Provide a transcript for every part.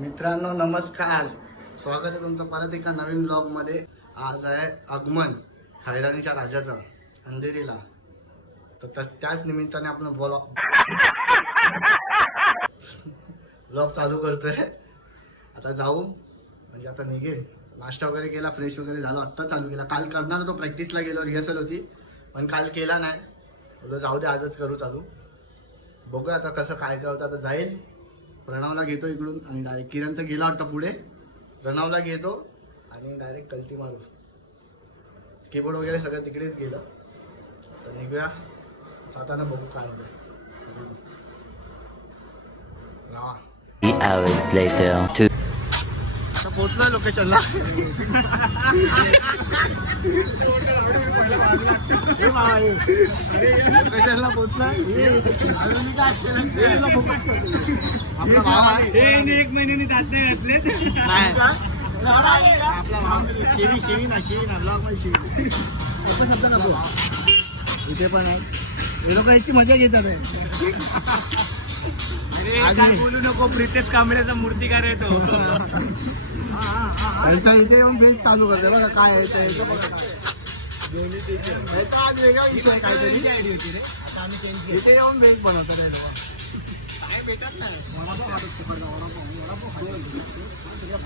मित्रांनो नमस्कार, स्वागत आहे तुमचं परत एका नवीन ब्लॉग मध्ये। आज आहे आगमन खैरानीच्या राजाचं अंधेरीला, तर त्याच निमित्ताने आपण ब्लॉग चालू करतोय। आता जाऊ म्हणजे आता निघेल, नाश्ता वगैरे केला, फ्रेश वगैरे झालो, आत्ता चालू केला। काल करणार होतो, प्रॅक्टिसला गेलो, रिहर्सल होती, पण काल केला नाही। बोललो जाऊ दे आजच करू चालू, बघूया आता कसं काय काय होतं। आता जाईल, प्रणवला घेतो इकडून आणि डायरेक्ट किरणचं गेला वाटतं पुढे, प्रणवला घेतो आणि डायरेक्ट कल्टी मारू। कीबोर्ड वगैरे सगळं तिकडेच गेलं, तर निघूया जाताना, बघू काय होतं। राहा 3 hours later. आता पोहोचलोय लोकेशनला। लोकेशनला पोहोचलोय। आपला भाव आहे, एक महिन्याने दात नाही घातले। आपला भाव शिवी ना ब्लॉग मध्ये शिवी इथे पण आहे। हे लोक याची मजा घेतात आहे। काय बोलू नको, प्रितेश कांबळेचा मूर्तिकार आहे तो। त्यांचा इथे येऊन बेस चालू करते बघा काय आहे ते, बघा काय आज वेगळा विषय काहीतरी इथे येऊन बेस बनवतात हे लोक। काय भेटत नाही, वडापाव खातो, वडापाव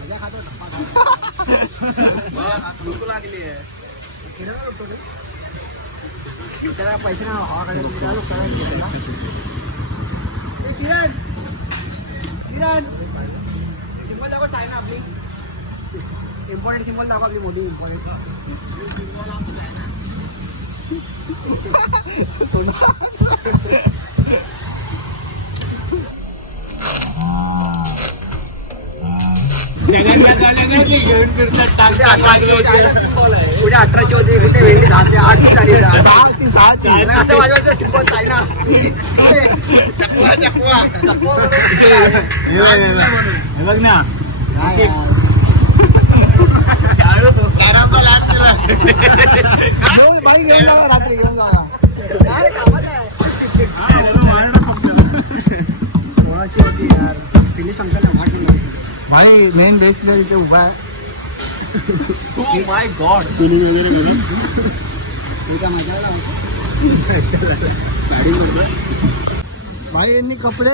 भजा खातो, भूक लागली आहे। त्याला पैसे ना हवा करायला सिंबल दाखव, चायना आपली इम्पॉर्टंट सिंबल दाखव, आपली मोठी इम्पॉर्टंट। घेऊन फिरतात, पुढे 18ची होती, कुठे वेळी 10ची 8 झाली, 6ची असं वाजवायचं सिंबल चायना। चकवा चकवा बघ ना, बाई घेऊन जावा, रात्री घेऊन जावा। कोणाची होती यार, तिने सांगता ना भाई मेन बेस्ट प्लेयर इथे उभा आहे। माय गॉड, भाई यांनी कपडे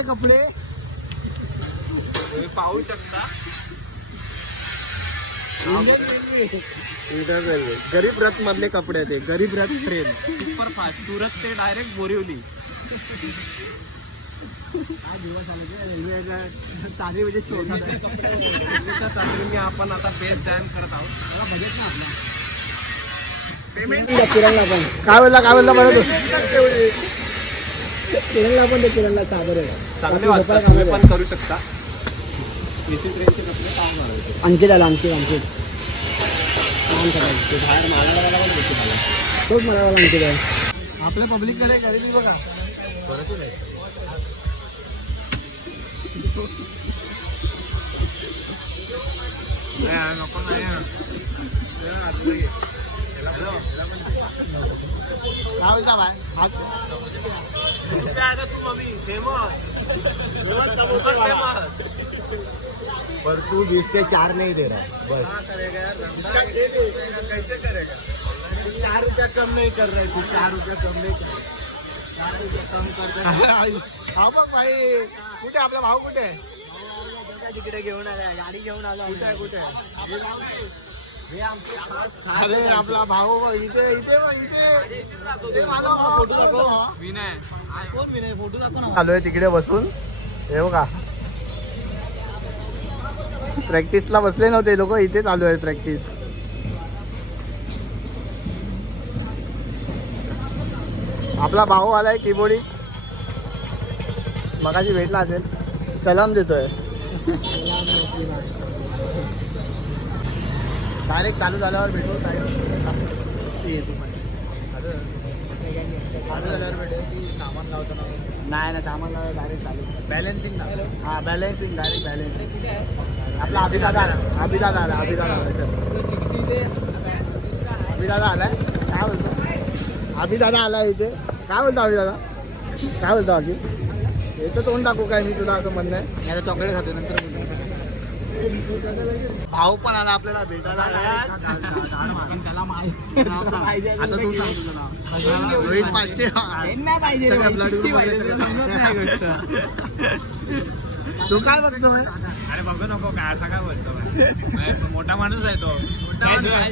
पाहू शकता। गरीब रथ मधले कपडे ते, गरीब रथ ट्रेन सुपर फास्ट सुरत ते डायरेक्ट बोरिवली। चांगली म्हणजे छोटा चाचणी आपण आता बेस डॅम करत आहोत। किरणला पण काय बोलला बरं, किरणला पण किरणला चाबर आहे, चांगले वाटतात, तुम्ही पण करू शकता। एसी ट्रेनचे कपडे काम मारायचे। अंकित आला, अंकित बाहेर मागायला पण देते मला, तोच मला अंकित आहे। आपल्या पब्लिककडे गरिबी बघा, भरपूर आहे। नको नाही पर तू 20 के 4 नहीं दे रहा बस। कैसे करेगा? 4 रुपया कम नहीं कर रहा है तू, 4 रुपया कम नहीं कर, 4 रुपया कम कर। हा बघ भाई, कुठे आपला भाऊ, कुठे तिकडे घेऊन आला, गाडी घेऊन आला। कुठे अरे आपला भाऊ इथे फोटो दाखव। विनय, कोण विनय? फोटो दाखव ना। आलोय तिकडे बसून, हे बघा प्रॅक्टिसला बसले नव्हते लोक, इथे चालू आहे प्रॅक्टिस। आपला भाऊ आलाय कीबोर्डी, मगाशी भेटला असेल, सलाम देतोय। डायरेक्ट चालू झाल्यावर भेटू, सामान लावतो नाही, सामान लावलं डायरेक्ट चालू, बॅलन्सिंग ना। हा बॅलन्सिंग, डायरेक्ट बॅलन्सिंग। आपला अभिदादा आलाय, अभिदादा आलाय काय बोलतो, अभिदादा आलाय इथे, काय बोलतो अभिदादा, काय बोलतो आधी? हे तर तोंड टाकू काय मी तुला, असं म्हणणं आहे। चॉकलेट खातो नंतर भाऊ पण आला आपल्याला भेटायला नाव सांग. आता तू सांग तुझं नाव. रोहित पाष्टे. सगळं ब्लड ग्रुप वगैरे सगळं. तू काय बघतो अरे बघू नको काय असं काय बोलतो बाई. मोठा माणूस आहे तो.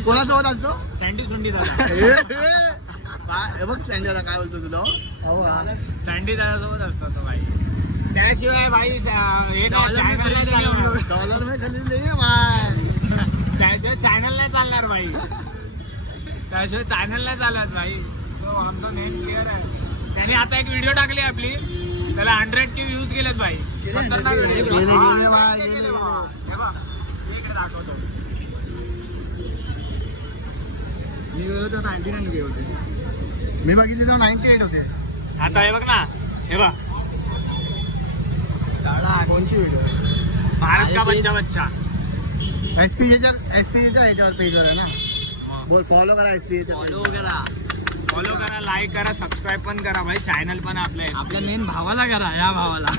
कोणासोबत असतो सँडी सुंडी दादा. हे बघ सँडीला काय बोलतो तुला. सँडी दादासोबत असतो तो भाई. त्याशिवाय भाई हे डॉलर में खरीद लेंगे भाई. त्याशिवाय चॅनल नाही चालणार भाई. त्याशिवाय चॅनल नाही चालत भाई. तो आमचा नेम शेअर आहे. त्याने आता एक व्हिडिओ टाकली आपली. त्याला 100K व्ह्यूज गेलेत भाई. खतरनाक video. गेले भाई, गेले. हे बघ, हे इकडे दाखवतो. मी बघितली तेव्हा 98 होते. आता हे बघ ना. हे बघ कोणची व्हिडिओ. भारत का बच्चा बच्चा. एसपीच्या ह्याच्यावर पेजवर आहे ना. बोल फॉलो करा एसपीच्या. फॉलो करा, लाईक करा, सबस्क्राईब पण करा भाई. चॅनल पण आपल्या मेन भावाला करा. या भावाला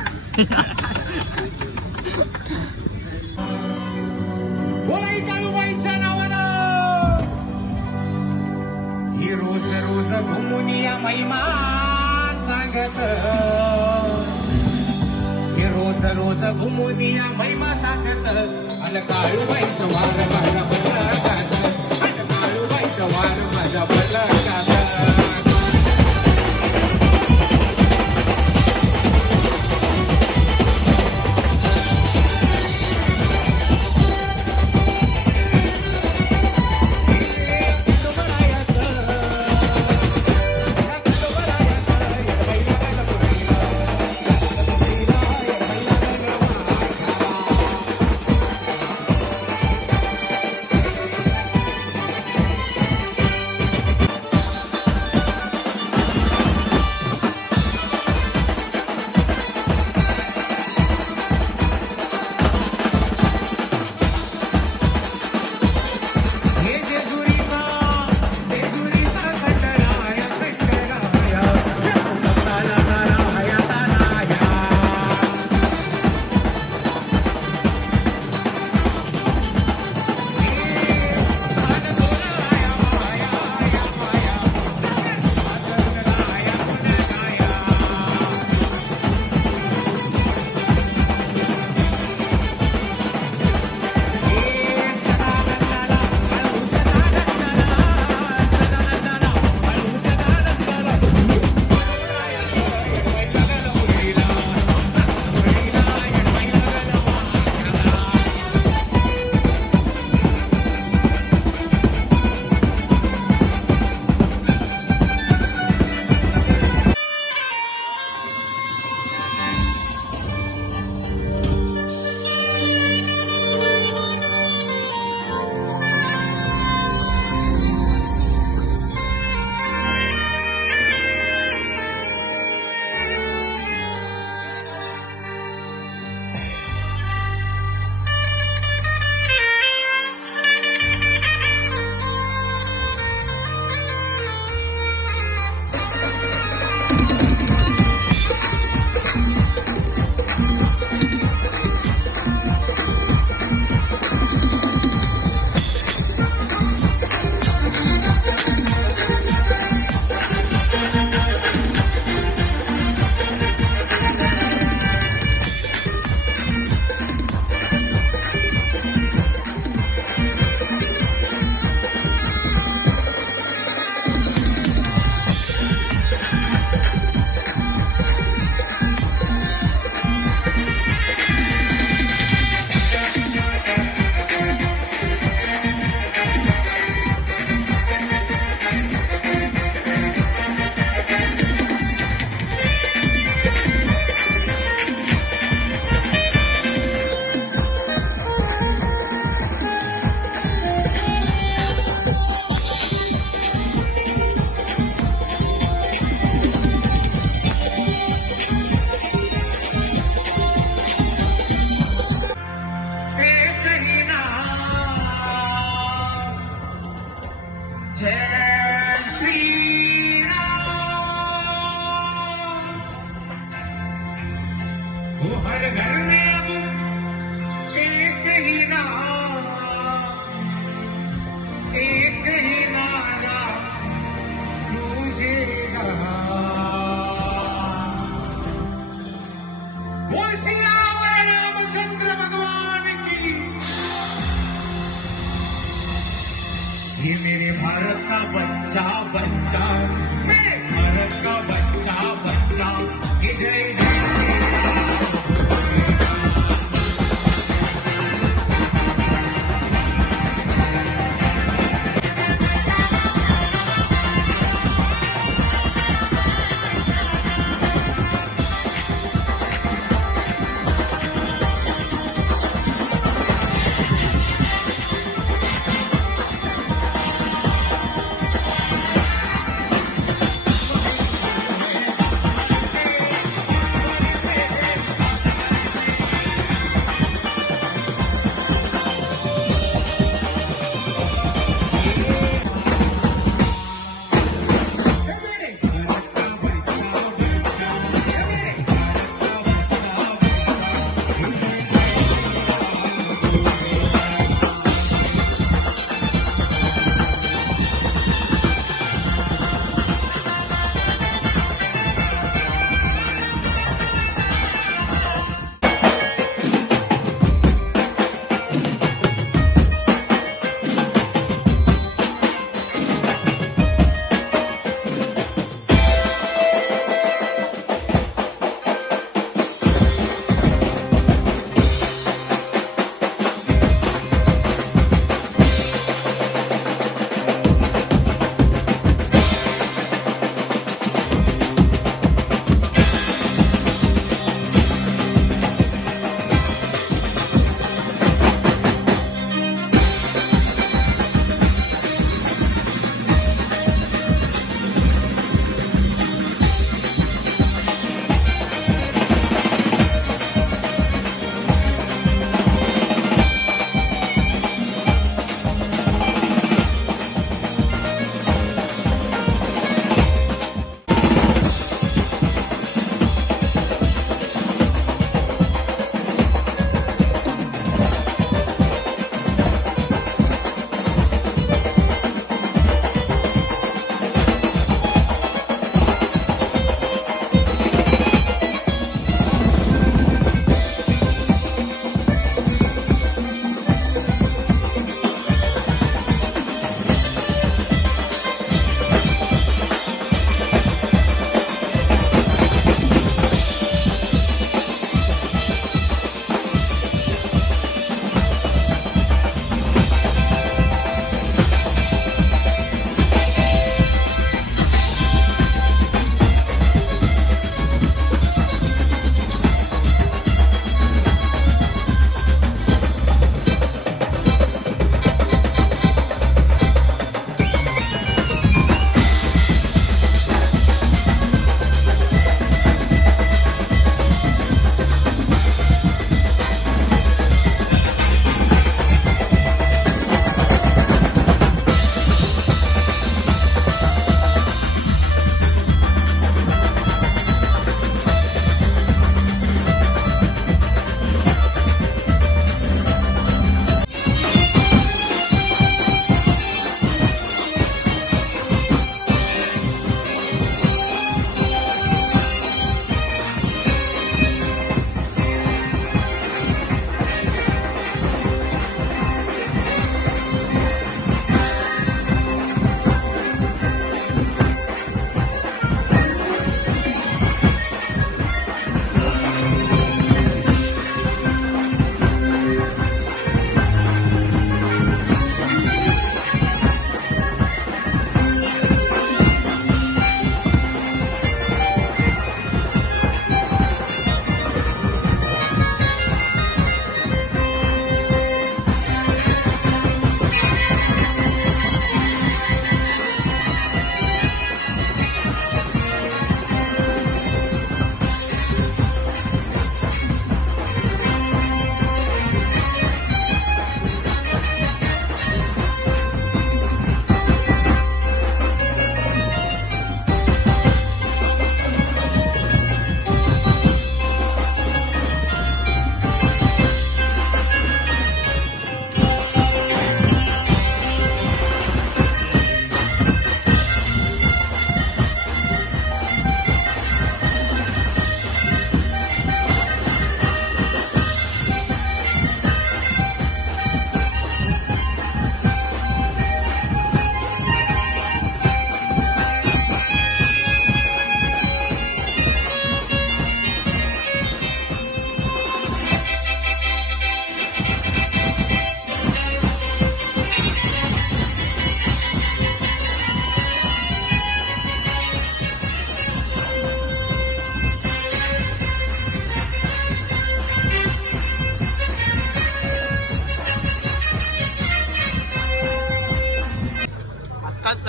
ही रोज रोज घुमुनिया महिमा सांगत. हे रोज रोज घुमुनिया महिमा सांगत. अन काळूबाईचं वार माझा बलकात. अन काळूबाईचं वार माझा बलकात. ये मेरे भारत का बच्चा बच्चा, मेरे भारत का बच्चा बच्चा, ये जय जय श्री राम।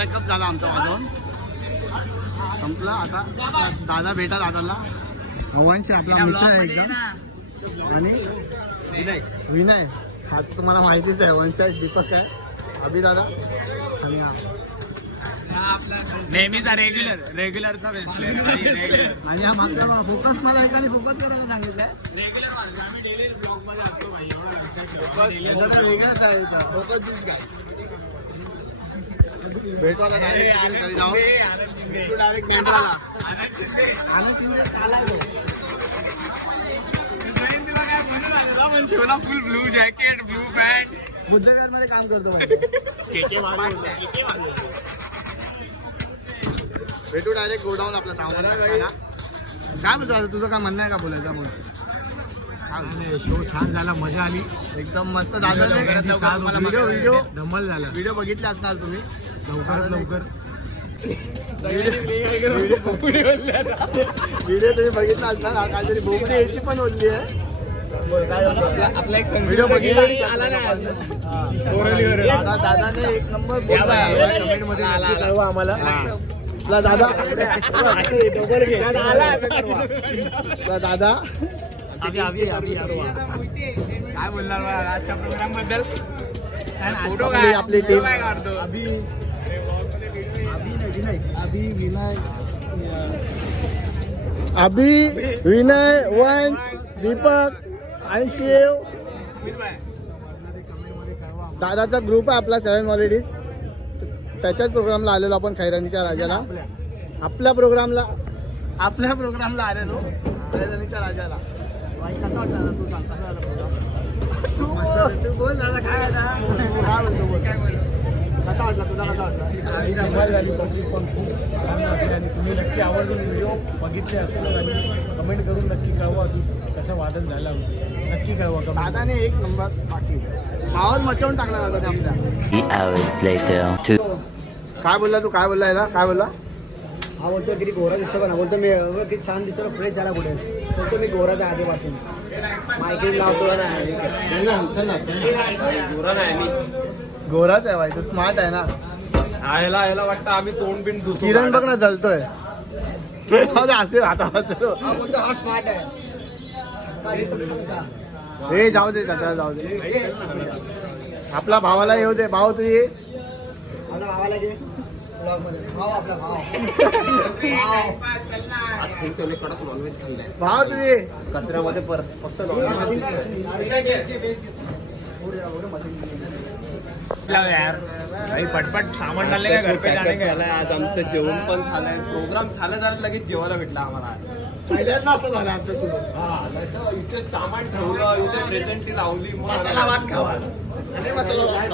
पॅकअप झाला आमचा वाजवून संपला. आता दादा भेटा दादाला. वंश आपला मित्र आहे एकदम. आणि विनय हा तुम्हाला माहितीच आहे. वंश आहे, दीपक आहे, अभि दादा आणि नेहमीचा रेग्युलरचा बेस्ट प्लेअर. आणि हा मागचा फोकस मला एकाने फोकस करायला सांगितलंय. रेग्युलर माणूस आम्ही डेली ब्लॉग मध्ये असतो भाई. एवढं लक्षात ठेवा. फोकस जरा वेगळाच आहे इथं. फोकस दिस काय भेटू आता डायरेक्ट घरी जाऊ. डायरेक्ट मेंढराला आनंद शिंदे शिवला full blue jacket blue pant. बुद्धगार मध्ये काम करतो. भेटू डायरेक्ट गोडाऊन आपलं सामान टाकायला. काय म्हणतो आता तुझं काय म्हणणं आहे का बोलायचं म्हणून? शो छान झाला, मजा आली एकदम मस्त दादा. व्हिडिओ धम्मल झाला. व्हिडिओ बघितले असणार तुम्ही लवकरात लवकर व्हिडिओ तुम्ही बघितला असणार. हा काहीतरी बोबडी याची पण बोलली आहे. आपला एक व्हिडिओ बघितला दादाने एक नंबर बोलला. कमेंट मध्ये नक्की कळवा आम्हाला. आपला दादा दादा काय बोलणार बा आजच्या प्रोग्राम बद्दल? फोटो आपली टीम काय काढतो? अभि, विनय, वंश, दीपक आणि शिव. दादाचा ग्रुप आहे आपला 7 ऑलरेडीज. त्याच्याच प्रोग्रामला आलेलो आपण खैरानीच्या राजाला. आपल्या प्रोग्रामला आलेलो खैरानीच्या राजाला. कसा वाटला तू सांग? कसा झाला प्रोग्राम? तू बोल दादा. काय बोलतो बोल. कसा वाटला तुला? कसा वाटला? पब्लिक पण खूप छान वाटली आणि तुम्ही नक्की आवर्जून व्हिडिओ बघितले असेल आणि कमेंट करून नक्की कळवा की कसं वादन झालं. नक्की कळवा. दादाने एक नंबर बाकी माहोल मचवून टाकला दादाने आपल्या. 3 hours later. काय बोलला तू? काय बोलला याला? काय बोलला? हा बोलतो किती गोरा दिसतो का ना. बोलतो मी किती छान दिसतो फ्रेश झाला कुठे. बोलतो मी गोराच आहे आधीपासून. मायकिंग लावतो ना. गोराच आहे भाई. तू स्मार्ट आहे ना. याला वाटतं आम्ही तोंड बिन धुतो. किरण बघ ना जलतोय. असे आता हा बोलतो हा स्मार्ट आहे. हे जाऊ दे त्याला जाऊ दे. आपला भावाला येऊ दे. भाऊ तू ये. आपल्या भावाला दे ब्लॉग मध्ये. भाऊ आपला भाव. भाऊ तू ये. कचऱ्यामध्ये फक्त यार भाई पटपट सामान डालले का घर पे जाने का. आज आमचं जेवण पण झालंय. प्रोग्राम झालं लगेच जेवायला भेटला आम्हाला आज. पहिल्यांदा असं झालं आमच्यासोबत. इथे सामान ठेवलं, इथे प्रेझेंटी लावली. मसाला भात खावा. आणि मसाला भात.